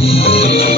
Thank you.